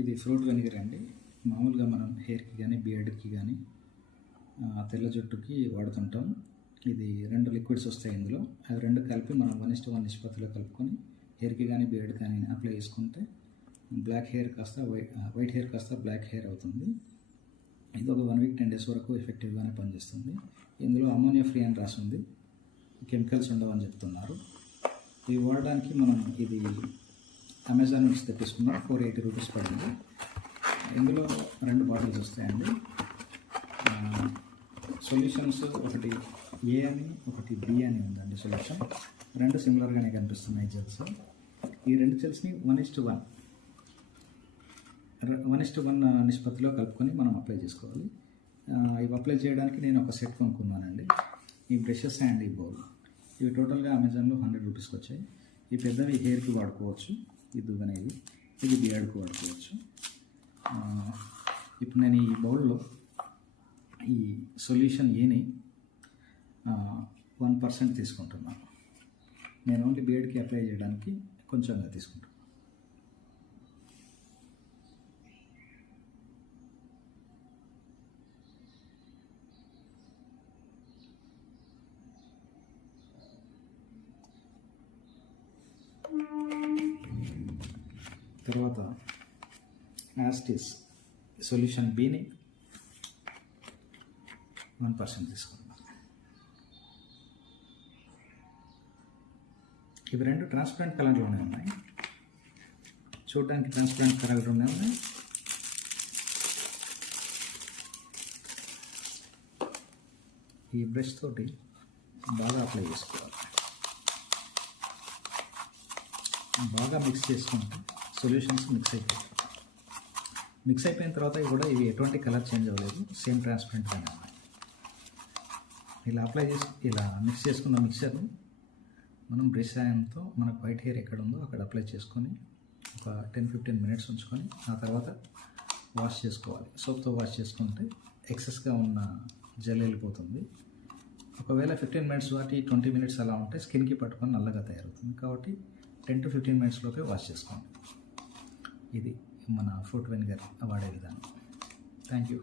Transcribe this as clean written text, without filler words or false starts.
ఇది fruit vinegar అండి. మామూలుగా మనం హెయిర్కి కానీ బియర్డ్కి కానీ తెల్ల జుట్టుకి వాడుతుంటాం. ఇది 2 లిక్విడ్స్ వస్తాయి ఇందులో. అవి 2 కలిపి మనం 1:1 నిష్పత్తిలో కలుపుకొని హెయిర్కి కానీ బియర్డ్ కానీ అప్లై చేసుకుంటే బ్లాక్ హెయిర్ కాస్త వైట్ హెయిర్ కాస్త బ్లాక్ హెయిర్ అవుతుంది. ఇది ఒక 1 వీక్ 10 డేస్ వరకు ఎఫెక్టివ్గానే పనిచేస్తుంది. ఇందులో అమోనియా ఫ్రీ అని రాసింది, కెమికల్స్ ఉండవని చెప్తున్నారు. ఇవి వాడడానికి మనం ఇది అమెజాన్ నుంచి తెప్పించుకున్నాం. 480 రూపీస్ పడింది. ఇందులో 2 బాటిల్స్ వస్తాయండి. సొల్యూషన్స్ ఒకటి ఏ అని ఒకటి బి అని ఉందండి. సొల్యూషన్ 2 సిమిలర్గానే కనిపిస్తున్నాయి జెల్స్. ఈ 2 జెల్స్ని 1:1 నిష్పత్తిలో కలుపుకొని మనం అప్లై చేసుకోవాలి. ఇవి అప్లై చేయడానికి నేను ఒక సెట్ కొనుక్కున్నానండి. ఈ బ్రషెస్ అండ్ ఈ బౌల్ ఇవి టోటల్గా అమెజాన్లో 100 రూపీస్కి వచ్చాయి. ఈ పెద్దవి హెయిర్కి వాడుకోవచ్చు, ఈ దువ్వనేవి ఇది బియర్డ్కి వాడుకోవచ్చు. ఇప్పుడు నేను ఈ బౌల్లో ఈ సొల్యూషన్ ఏని 1% తీసుకుంటున్నాను. నేను ఓన్లీ బియర్డ్కి అప్లై చేయడానికి కొంచెంగా తీసుకుంటాను. తర్వాత యాస్టిస్ సొల్యూషన్ బిని 1% తీసుకుందాం. ఇవి 2 ట్రాన్స్పరెంట్ కలర్లోనే ఉన్నాయి. చూడడానికి ట్రాన్స్పరెంట్ కలర్లోనే ఉన్నాయి. ఈ బ్రష్ తోటి బాగా అప్లై చేసుకోవాలి. బాగా మిక్స్ చేసుకుంటే సొల్యూషన్స్ మిక్స్ అయిపోయిన తర్వాత కూడా ఇవి ఎటువంటి కలర్ చేంజ్ అవ్వలేదు, సేమ్ ట్రాన్స్పరెంట్గానే ఉన్నాయి. ఇలా అప్లై చేసి ఇలా మిక్స్ చేసుకున్న మిక్చర్ని మనం బ్రష్ సాయంతో మనకు వైట్ హెయిర్ ఎక్కడ ఉందో అక్కడ అప్లై చేసుకొని ఒక 10-15 మినిట్స్ ఉంచుకొని ఆ తర్వాత వాష్ చేసుకోవాలి. సోప్తో వాష్ చేసుకుంటే ఎక్సెస్గా ఉన్న జెల్ వెళ్ళిపోతుంది. ఒకవేళ 15 మినిట్స్ వాటి 20 మినిట్స్ అలా ఉంటే స్కిన్కి పట్టుకొని నల్లగా తయారవుతుంది. కాబట్టి 10-15 మినిట్స్లోపే వాష్ చేసుకోండి. ఇది మన ఫ్రూట్ వెనిగర్ వాడే విధానం. Thank you.